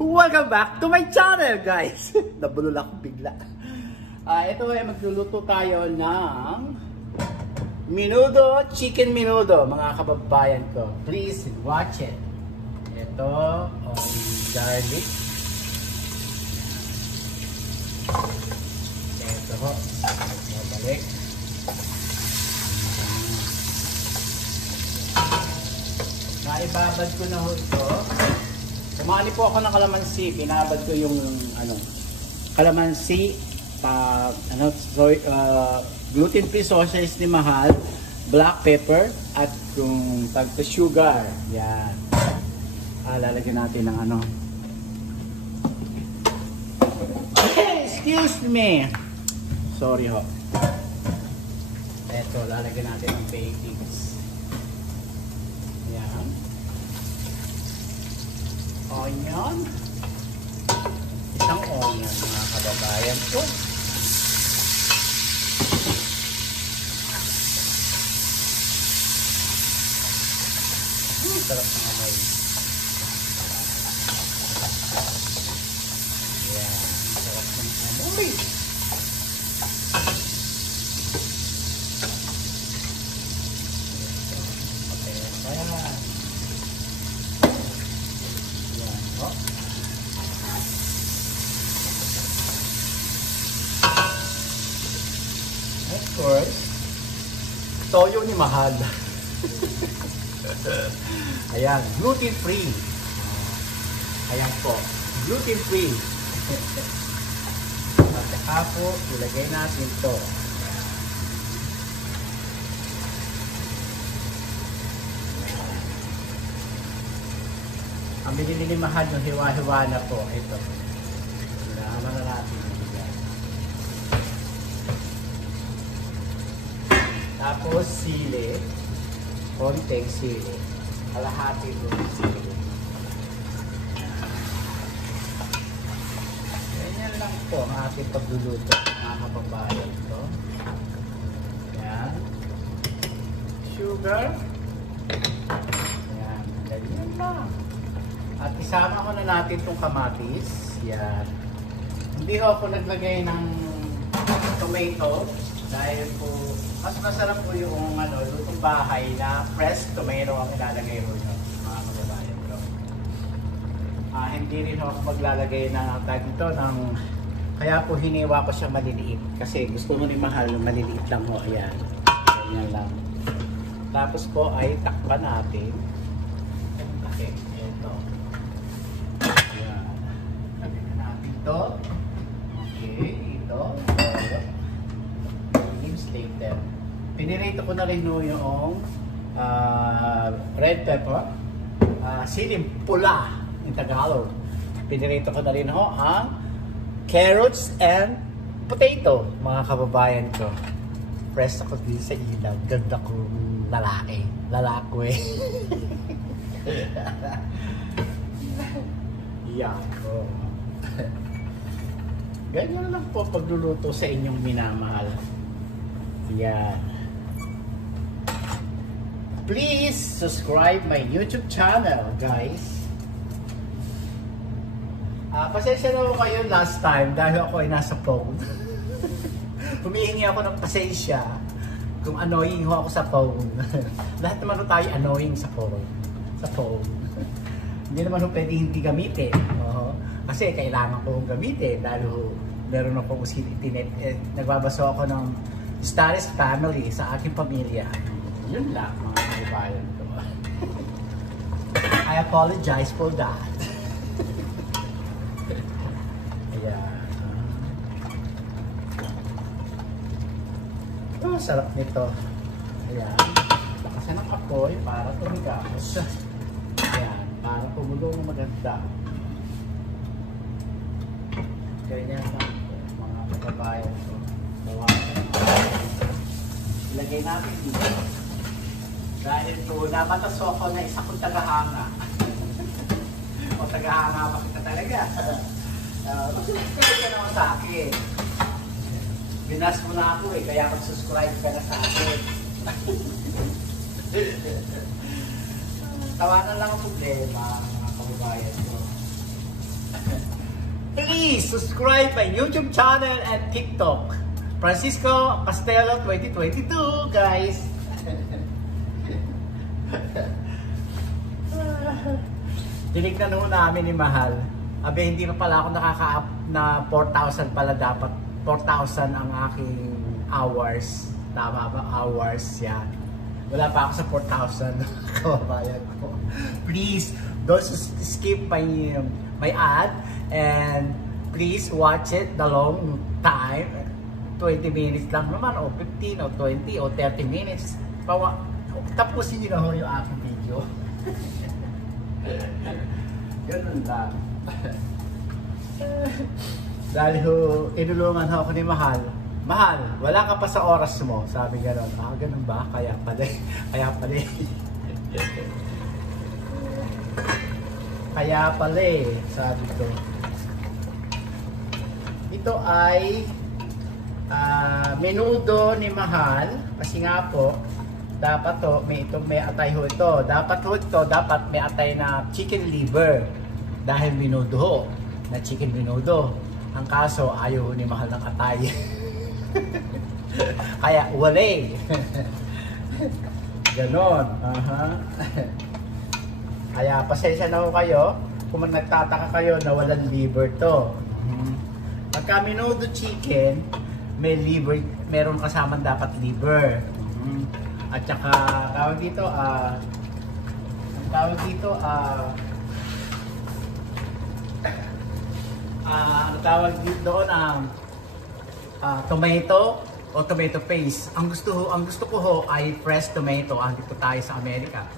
Welcome back to my channel, guys. Nabulol ako bigla. Ito ay magluluto tayo ng menudo, chicken menudo, mga kababayan ko. Please watch it. Ito, garlic. Ito ho, mabalik. Naibabad ko na ho ito. Kumani po ako ng kalamansi. Binabad ko yung kalamansi, gluten-free sausage ni Mahal, black pepper, at yung sugar. Yan. Lalagyan natin ng excuse me. Sorry ho. Ito, lalagyan natin ng bakings. Yan. Onion. Isang onion, mga kababayan ko. Sarap ng amoy. Yan. Sarap ng amoy. Of course, toyo ni Mahal. Ayan, gluten-free. Ayan po, gluten-free. At saka po, ilagay natin ito. Ang binili ni Mahal yung hiwa-hiwa na po. Ito. Sinama na natin. Tapos sili, konting sili, kalahati po ng sili. Ganyan lang po ang ating pagluluto, mga kababayan ko. Yan. Sugar. Yan. Ganyan lang. At isama ko na natin itong kamatis. Yan. Hindi ako naglagay ng tomato dahil po mas masarap po yung lutong bahay na fresh tomato ang ilalagay mo nyo, mga kababayan ko. Hindi rin ako maglalagay ng tag ito ng, kaya po hiniwa ko siya maliliit kasi gusto mo ni Mahal yung maliliit lang ho. Ayan, ganyan lang. Tapos po ay takpan natin. Okay, ito. Ayan, lagyan natin ito. Okay, ito. Later. Pinirito ko na rin yung red pepper, siling pula in Tagalog. Pinirito ko na rin ang carrots and potato, mga kababayan ko. Fresh ako din sa ilaw. Ganda kong lalaki. Lalaki. Yan ko. Ganyan lang po pagluluto sa inyong minamahal. Yan. Please subscribe my YouTube channel, guys. Pasensya na ako kayo last time dahil ako ay nasa phone. Humihingi ako ng pasensya kung annoying ho ako sa phone. Lahat naman ho tayo annoying sa phone. Sa phone. Hindi naman ho pwede hindi gamitin. Kasi kailangan ko gamitin dahil meron akong nagbabaso ako ng Staris family sa aking pamilya. Yun lang, mga kaibayan ko. I apologize for that. Ayan. Sarap nito. Ayan. Lakasan ng apoy para tumigas. Ayan. Para pumulong na maganda. Ganyan lang po, mga kaibayan ko. Ilagay natin dito. Dahil po, napataso ako na isa kong tagahanga. O tagahanga ba kita talaga? Mag-subscribe ka naman sa akin. Binas mo na ako kaya mag-subscribe ka na sa akin. Tawanan lang ang problema, mga kababayan ko. Please subscribe my YouTube channel and TikTok. Francisco Castelo 2022, guys. Tinignan ho namin ni Mahal. Abe, hindi pa pala ako nakaka-up na 4,000 pala dapat. 4,000 ang aking hours. Tama ba? Hours, yan. Wala pa ako sa 4,000. Kababayan ko. Please, don't skip my ad. And please watch it the long time. 20 minutes lang naman, o 15, o 20, o 30 minutes. Tapusin nyo na ho yung aking video. Ganun lang. Dahil ho, tinulungan ho ako ni Mahal. Mahal, wala ka pa sa oras mo. Sabi gano'n. Ah, ganun ba? Kaya pala. Kaya pala. Kaya pala, sabi ko. Ito ay menudo ni Mahal. Kasi nga po, dapat to, may atay ho ito. Dapat may atay na chicken liver. Dahil menudo ho, na chicken menudo. Ang kaso, ayaw ni Mahal ng atay. Kaya wala. Ganon. Kaya pasensya na ho kayo kung nagtataka kayo na walang liver to. Pagka menudo chicken, may liver, meron kasamang dapat liver. At saka tawag dito ano tawag dito doon tomato o tomato paste. Ang gusto ko ho ay fresh tomato. Andito tayo sa Amerika.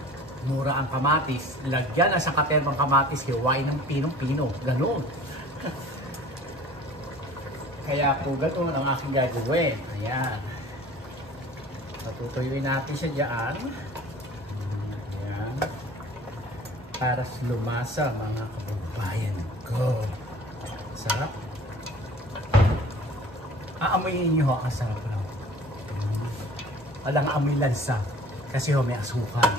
Mura ang kamatis. Lagyan na sa katerbang kamatis, hiwain ng pinong-pino. Ganun. Kaya po ganun ang aking gagawin. Ayan. Tutuyuin natin siya dyan. Ayan. Para lumasa mga kababayan ko. Sarap. Aamoyin nyo ho, ang sarap lang. Walang amoy lansa. Kasi ho may asukal.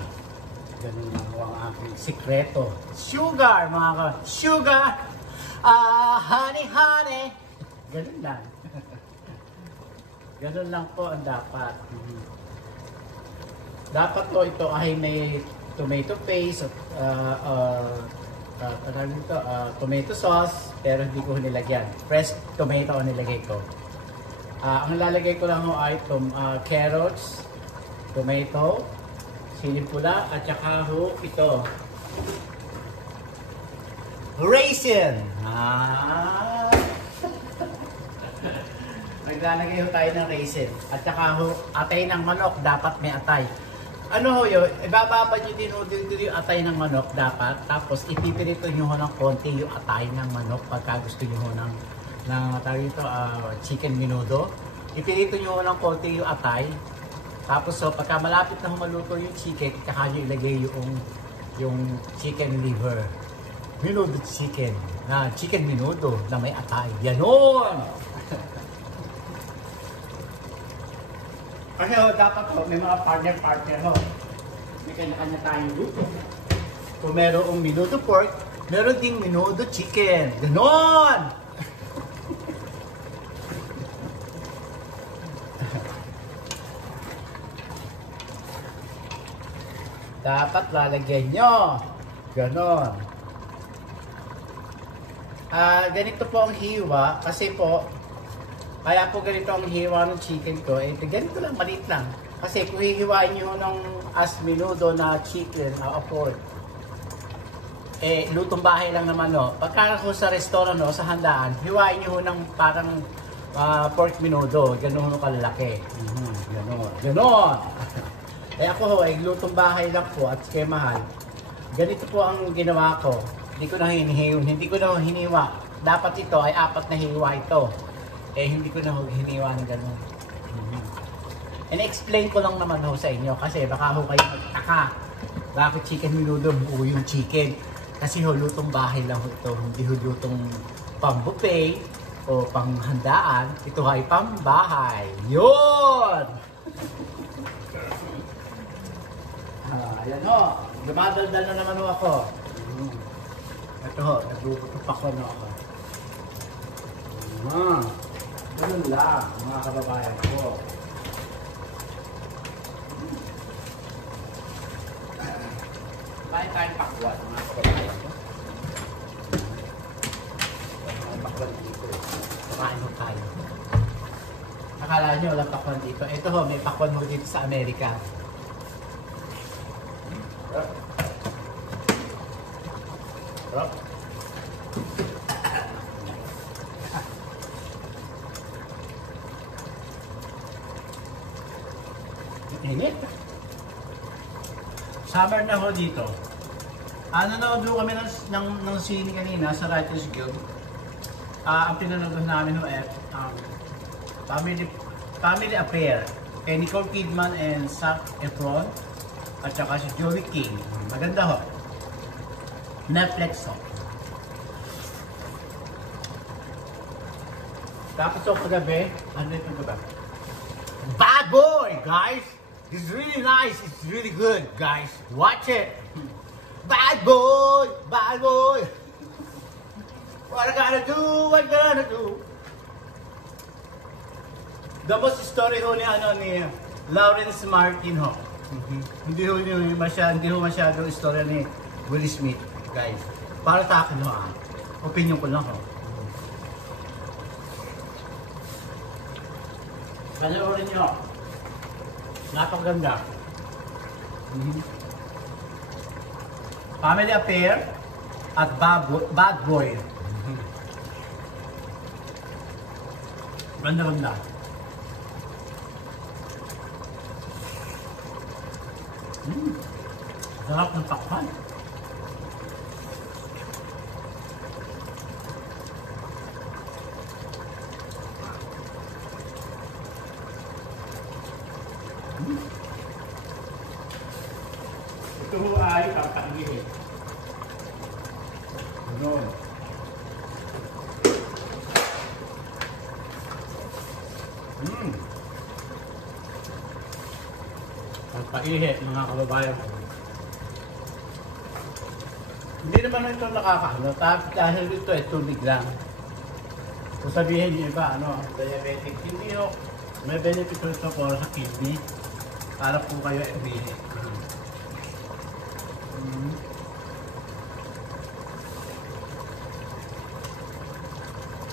Ganun lang ho ang aking sikreto. Sugar, mga ka. Sugar! Honey, honey! Ganun lang. Ganun lang po ang dapat. Dapat po ito ay may tomato paste at tomato sauce, pero hindi ko nilagyan. Fresh tomato ang nilagay ko. Ang lalagay ko lang ho ay carrots, tomato, siling pula, at saka ho ito. Raisin! Naglalagay ho tayo ng raisin. At saka ho, atay ng manok, dapat may atay. Ano ho yun, ibababa nyo din ho yung atay ng manok dapat. Tapos ipipirito nyo ho ng konti yung atay ng manok pagka gusto nyo ho ng chicken menudo. Ipirito nyo ho ng konti yung atay. Tapos so, pagka malapit na maluto yung chicken, saka nyo ilagay yung chicken liver. Menudo chicken. Chicken menudo na may atay. Ganon! Kasi ho, dapat ho, may mga partner ho. May kanya-kanya tayong luto. Kung merong menudo pork, meron ding menudo chicken. Ganon! Dapat lalagyan nyo. Ganon. Ganito po ang hiwa. Kasi po, kaya po ganito ang hiwa ng chicken ko. Ganito lang, maliit lang. Kasi kung hihiwain nyo ng as menudo na chicken o pork, lutong bahay lang naman, no. Pagka ko sa restaurant, no, sa handaan, hiwain nyo ng parang pork menudo. Ganun kalalaki. Ganon. Ganon. Kaya ako ho, lutong bahay lang po at kaya mahal. Ganito po ang ginawa ko. Hindi ko na hiniwa. Dapat ito ay 4 na hiwa ito. Hindi ko na hiniwa ng gano'n. And explain ko lang naman ho sa inyo kasi baka ho kayo magtaka. Bakit chicken menudo buo yung chicken? Kasi ho, lutong bahay lang ho ito. Hindi ho lutong pang-buffet o pang-handaan. Ito ay pang-bahay. Yun! Ayan ho. Dumadaldal na naman ho ako. Ito ho, nagbubutupak na ako. Ganun lang, mga kababayan ko. Kain tayong pakwan, mga kababayan ko. Pakwan dito. Kumain ho tayo. Akala nyo walang pakwan dito. Ito ho, may pakwan ho dito sa Amerika. Sarap. Init. Summer na ho dito. Nanood kami ng scene kanina sa Writers Guild. Ang pinanood namin ho Family Affair kay Nicole Kidman and Zac Efron at saka si Joey King. Maganda ho. Netflix ho. Tapos ho kagabi, ano ito ba? Bad Boy, guys! It's really nice, it's really good, guys. Watch it! Bad Boy! Bad Boy! What I gotta do? What I gotta do? Tapos story ho ni Lawrence Martin ho. Hindi ho masyado istorya ni Will Smith, guys. Para sa akin ho, opinion ko lang ho. Panoorin nyo. Napakaganda. Family Affair at Bad Boy. Ganda-ganda. Sarap ng pakwan. Ito ay papagihin. Ganon. Papagihin, mga kababayan. Hindi naman ito nakakaano. Dahil ito ay tubig lang. Kung sabihin niyo iba, diabetic. Hindi yun. May benefit ito po sa kidney. Para po kayo i-bilhin.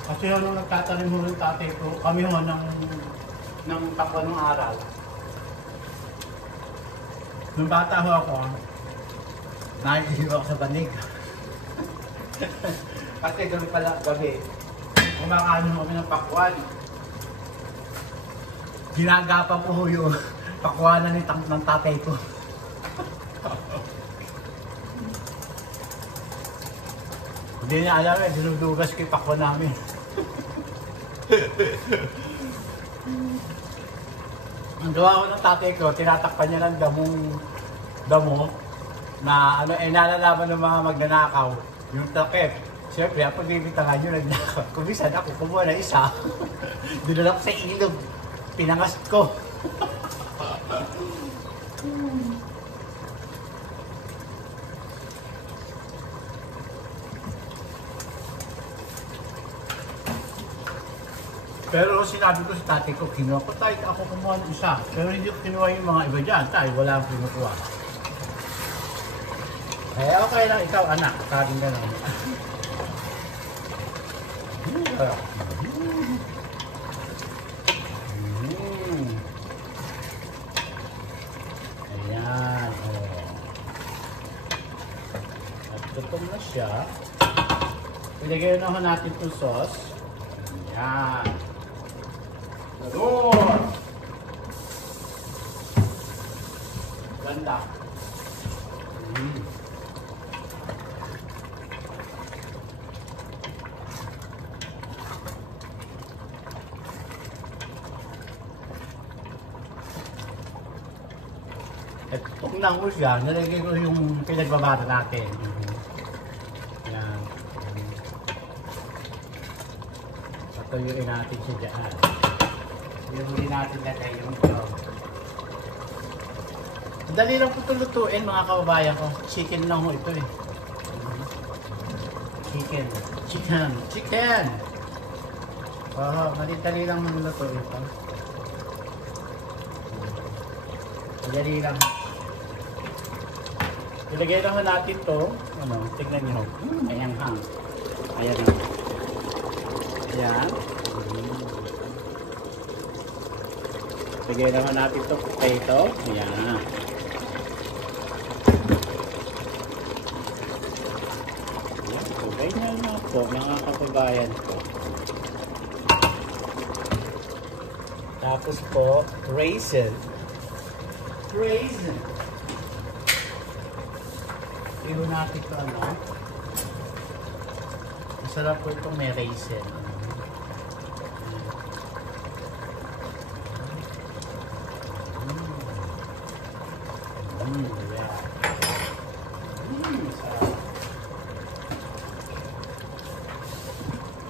Kasi nung nagtatanim mo ng tatay ko, kami ho ng pakwan ng aral. Nung bata ho ako, nakikita ako sa banig. Kasi gabi, kumakain ho kami ng pakwan. Ginagapan ko ho yung pakwanan ng tatay ko. Hindi niya alam dinudugas ko yung pakwan namin. Ang gawa ko ng tatay ko, tinatakpan niya ng damo na nalalaman ng mga magnanakaw, yung takip. Siyempre, ang pagbibitangan nyo, nagnakaw. Kumisan ako, kumuha na isa. Dinala ko sa ilog. Pinangas ko. Pero sinabi ko sa tatay ko, kinuha ko tayo, ako kumuha ng isa. Pero hindi ko kinuha yung mga iba dyan, tayo, wala akong kinukuha. Kaya okay lang ikaw, anak, sabing gano'n. Ayan, at gutom na siya. Ilagay na natin itong sauce. Ayan. Doon! Ganda. At kung nang siya, nalagay ko yung pinagbabata natin. Yan. Patuyuin natin siya dyan. Hindi natin lagay yung ito. Dali lang po ito lutuin, mga kababayan ko. Chicken lang ho ito eh. Chicken. Chicken. Chicken! Madali lang maluto ito. Madali lang. Ilagay lang natin to. Ano, tignan nyo. May hanghang. Ayan na. Ayan. Ilagay lang natin to potato. Ayan. Ganyan na po, mga kababayan ko. Tapos po, raisin. Raisin. Iho natin ito ano. Masarap po itong may raisin. Yeah. Sarap.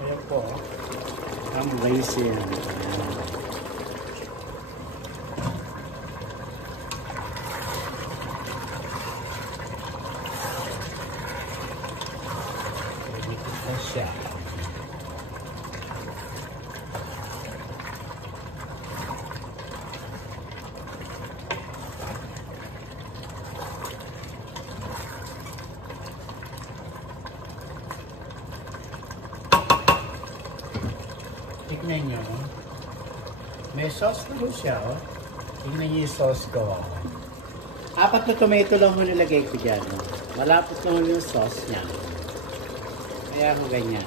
Ayan po, ang raisin. Ready na siya. Tignan nyo. May sauce na po siya. Oh. Tignan nyo yung sauce ko. 4 na tomato lang ko nilagay ko dyan. Oh. Malapot naman yung sauce niya. Kaya ako ganyan.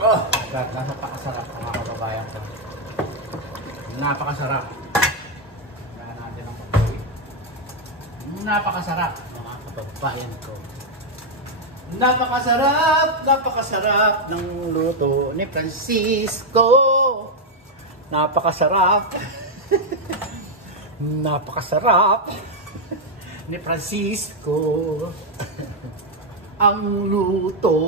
Oh! God, napakasarap mga kababayan ko. Napakasarap. Napakasarap mga kababayan ko. Napakasarap, napakasarap ng luto ni Francisco. Napakasarap. Napakasarap ni Francisco. Ang luto.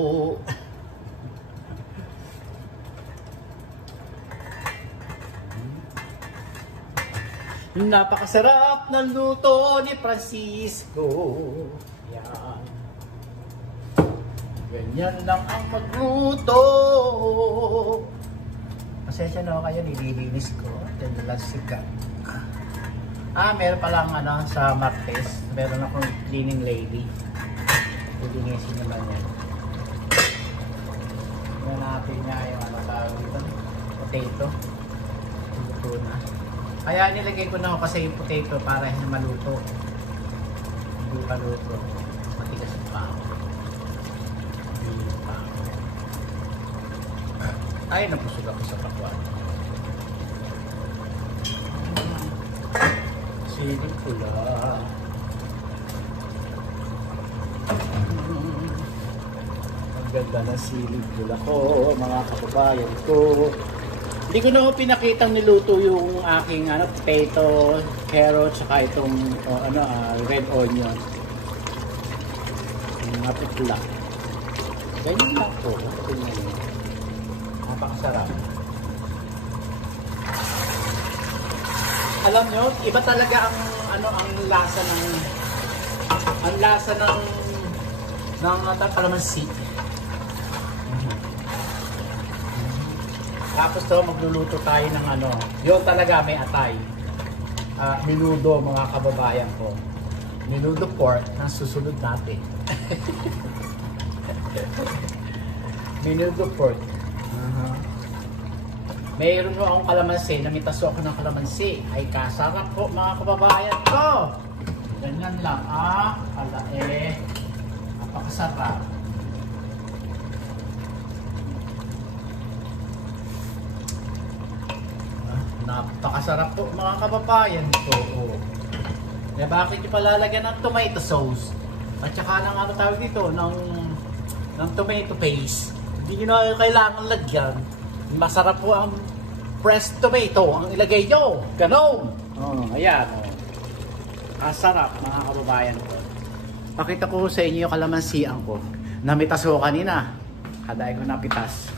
Napakasarap ng luto ni Francisco. Yan. Ganyan lang ang magluto. Pasensya na kayo, nililinis ko. Yan lang sikat. Meron palang sa Martes. Meron akong cleaning lady. Lilinisin naman yan. Yan natin niya yung tawag dito. Potato. Luto na. Kaya nilagay ko na ako kasi yung potato para hindi maluto. Hindi maluto. Matigas pa. Hindi pa. Ay, napusog ako sa pakwan. Siling pula. Ang ganda na siling pula ko, mga kababayan ko. Hindi ko na pinakitang niluto yung aking potato, carrot, saka itong red onion. Yung mga putla. Ganyan lang po. Napakasarap. Alam nyo, iba talaga ang lasa ng kalamansi. Tapos to, magluluto tayo ng yun talaga may atay. Menudo mga kababayan ko. Menudo pork na susunod natin. Menudo pork. Mayroon mo akong kalamansi, namitaso ako ng kalamansi. Ay kasarap po mga kababayan ko. Ganyan lang napakasarap. Napakasarap po mga kababayan ko. Kaya bakit nyo palalagyan ng tomato sauce? At saka ng tawag dito, ng tomato paste. Hindi nyo na kailangan lagyan. Masarap po ang pressed tomato ang ilagay nyo. Ganon. Ayan. Asarap mga kababayan ko. Pakita ko sa inyo yung kalamansian ko. Namitas ko kanina. Kaday ko napitas.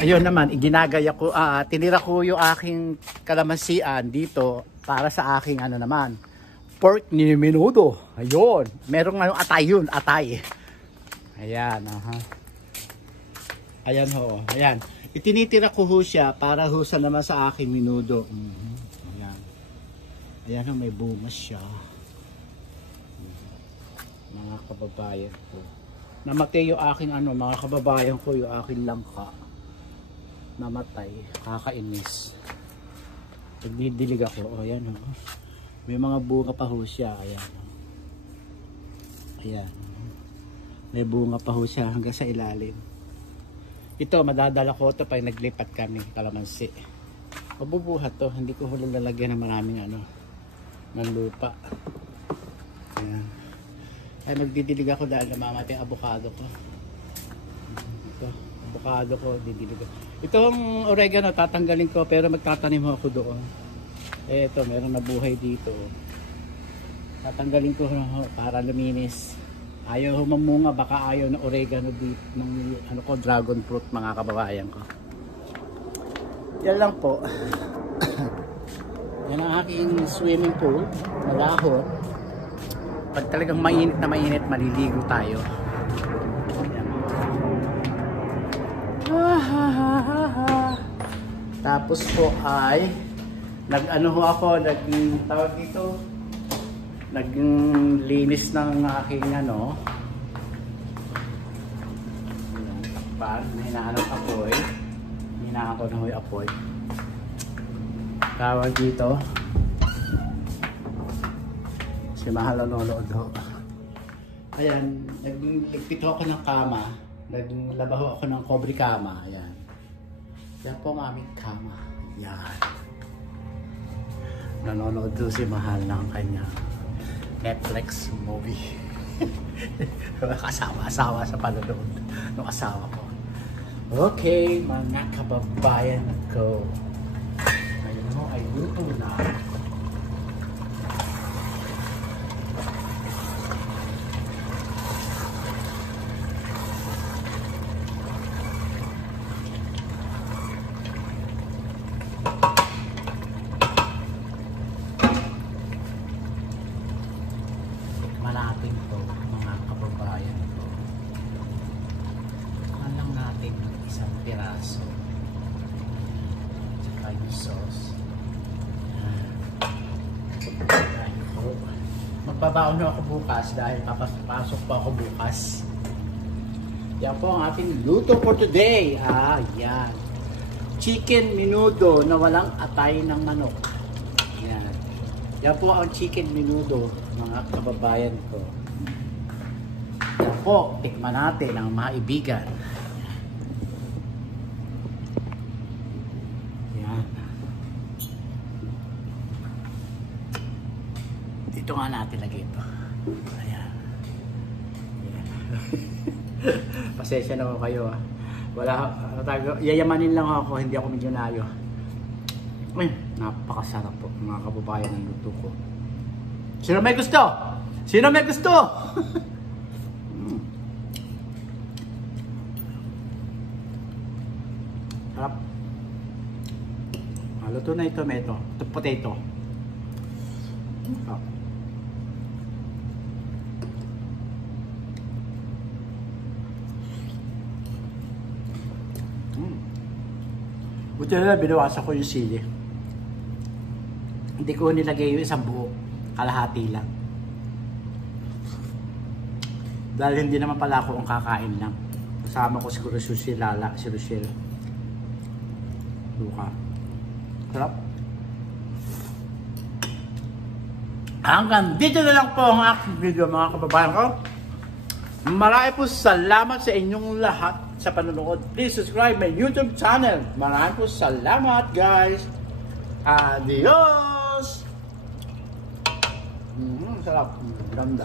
Ayun naman, ginagaya ko, tinira ko yung aking kalamansian dito para sa aking ano naman, pork ni menudo. Ayun, merong ano, atay yun, atay. Ayan, Ayan ho, ayan. Itinitira ko ho siya para ho sa naman sa aking menudo. Ayan. Ayan ho, may bunga siya. Mga kababayan ko. Namatay yung aking ano, mga kababayan ko, yung aking langka. Namatay, kakainis. Nagdidilig ako, ayan ho. May mga bunga pa ho siya, ayan. Ayan. May bunga pa ho siya hanggang sa ilalim. Ito, madadala ko ito pag naglipat kami, kalamansi. Mabubuhat to, hindi ko hula lalagyan ng maraming ano, ng lupa. Ayan. Ay, magdidilig ako dahil namamatay ang avocado ko. Ito, avocado ko, didilig ko. Itong oregano, tatanggalin ko, pero magtatanim ako doon. Eh, ito, meron nabuhay dito. Tatanggalin ko para luminis. Ayaw humamunga, baka ayaw ng oregano dito, ng ano ko, dragon fruit, mga kababayan ko. Yan lang po. Yan ang aking swimming pool, malahon. Pag talagang mainit na mainit, maliligo tayo. Tapos po ay nag-ano ho ako, tawag dito, naglinis ng aking ano, takpan, hinaan ng apoy, hinaan ko na ho yung apoy, tawag dito, si Mahal nanonood ho. Ayan, nagligpit ako ng kama, naglabaho ako ng cobre kama, ayan, yan po ang aming kama, yan, nanonood ho si Mahal ng kanya Netflix movie. Kasama-asawa sa panonood ng asawa ko. Okay, mga kababayan ko. Ayun mo, ay luto na. Natin to, mga kababayan ko. Alam natin ng isang piraso. Tsaka yung sauce. Dahil po, magbabaon na ako bukas dahil papasok pa ako bukas. Yan po ang ating luto for today. Yan. Chicken menudo na walang atay ng manok. Yan. Yan po ang chicken menudo, mga kababayan ko. Yan po, tikman natin ang maibigan. Yan. Dito nga natin lagay ito. Ayan. Ayan. Pasensya na ko kayo. Wala, yayamanin lang ako, hindi ako milyonaryo. Napakasarap po, mga kababayan, ng luto ko. Sino may gusto? Sino may gusto? Sarap. Luto na ito, may ito. Ito potato. Sarap. Buti na lang, binawasan ko yung sili. Hindi ko nilagay yung isang buo. Kalahati lang. Dahil hindi naman pala ako ang kakain lang. Kasama ko siguro si Lala, si Rochelle. Luka. Sarap. Hanggang dito na lang po ang aking video, mga kababayan ko. Marami po salamat sa inyong lahat sa panonood. Please subscribe my YouTube channel. Marami po salamat, guys. Adios! Sarap. Ganda.